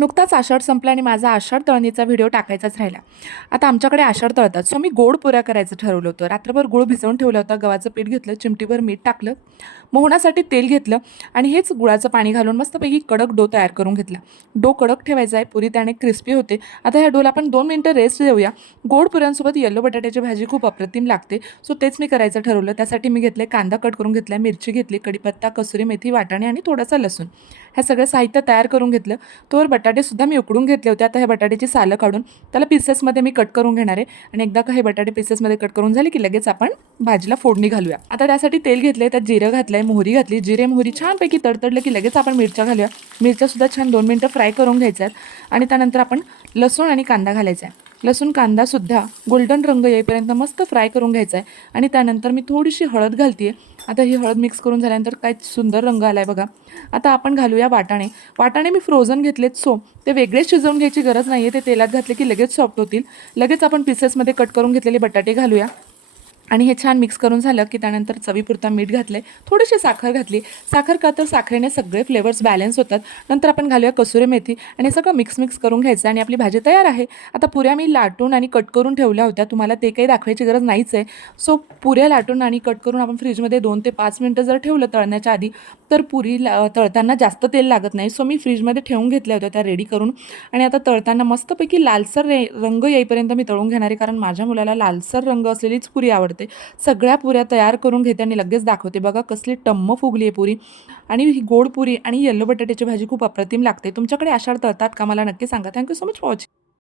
नुकताच आषाढ संपला आणि माझा आषाढ तळणीचा व्हिडिओ टाकायचाच राहिला. आता आमच्याकडे आषाढ तळतात. सो मी गोड पुऱ्या करायचं ठरवलं होतं. रात्रभर गुळ भिजवून ठेवलं होतं. गव्हाचं पीठ घेतलं चिमटीभर मीठ टाकलं मोहनासाठी तेल घेतलं आणि हेच गुळाचं पाणी घालून मस्तपैकी कडक डो तयार करून घेतला. डो कडक ठेवायचा आहे. पुरी त्याने क्रिस्पी होते. आता ह्या डोला आपण दोन मिनटं रेस्ट देऊया. गोड पुऱ्यांसोबत येलो बटाट्याची भाजी खूप अप्रतिम लागते. सो तेच मी करायचं ठरवलं. त्यासाठी मी घेतले कांदा कट करून घेतला मिरची घेतली कढीपत्ता कसुरी मेथी वाटाणे आणि थोडासा लसूण. ह्या सगळं साहित्य तयार करून घेतलं. तोवर बटाटेसुद्धा मी उकडून घेतले होते. आता हे बटाट्याची सालं काढून त्याला पीसेसमध्ये मी कट करून घेणार आहे. आणि एकदा का हे बटाटे पीसेसमध्ये कट करून झाले की लगेच आपण भाजीला फोडणी घालूया. आता त्यासाठी तेल घेतलं आहे त्यात जिरं घातलं आहे मोहरी घातली. जिरे मोहरी छानपैकी तडतडलं की लगेच आपण मिरच्या घालूया. मिरच्यासुद्धा छान दोन मिनटं फ्राय करून घ्यायच्या आहेत आणि त्यानंतर आपण लसूण आणि कांदा घालायचा आहे लसूण कांदासुद्धा गोल्डन रंग येईपर्यंत मस्त फ्राय करून घ्यायचा आहे आणि त्यानंतर मी थोडीशी हळद घालते आहे आता ही हळद मिक्स करून झाल्यानंतर काय सुंदर रंग आला आहे बघा. आता आपण घालूया वाटाणे. वाटाणे मी फ्रोझन घेतलेत सो ते वेगळेच शिजवून घ्यायची गरज नाही आहे ते तेलात घातले की लगेच सॉफ्ट होतील. लगेच आपण पीसेसमध्ये कट करून घेतलेले बटाटे घालूया. आणि हे छान मिक्स करून झालं की त्यानंतर चवीपुरता मीठ घातलं आहे थोडीशी साखर घातली. साखर का तर साखरेने सगळे फ्लेवर्स बॅलन्स होतात. नंतर आपण घालूया कसुरी मेथी आणि सगळं मिक्स मिक्स करून घ्यायचं आणि आपली भाजी तयार आहे. आता पुऱ्या मी लाटून आणि कट करून ठेवल्या होत्या. तुम्हाला ते काही दाखवायची गरज नाहीच आहे. सो पुऱ्या लाटून आणि कट करून आपण फ्रीजमध्ये दोन ते पाच मिनटं जर ठेवलं तळण्याच्या आधी तर पुरी ला- तळताना जास्त तेल लागत नाही. सो मी फ्रीजमध्ये ठेवून घेतल्या होत्या त्या रेडी करून. आणि आता तळताना मस्तपैकी लालसर रे रंग येईपर्यंत मी तळून घेणार आहे. कारण माझ्या मुलाला लालसर रंग असलेलीच पुरी आवडते. सगळ्या पुऱ्या तयार करून घेते आणि लगेच दाखवते. बघा कसली टम्म फुगली आहे पुरी. आणि ही गोड पुरी आणि येल्लो बटाट्याची भाजी खूप अप्रतिम लागते. तुमच्याकडे आषाढ तळतात का? मला नक्की सांगा. Thank you so much for watching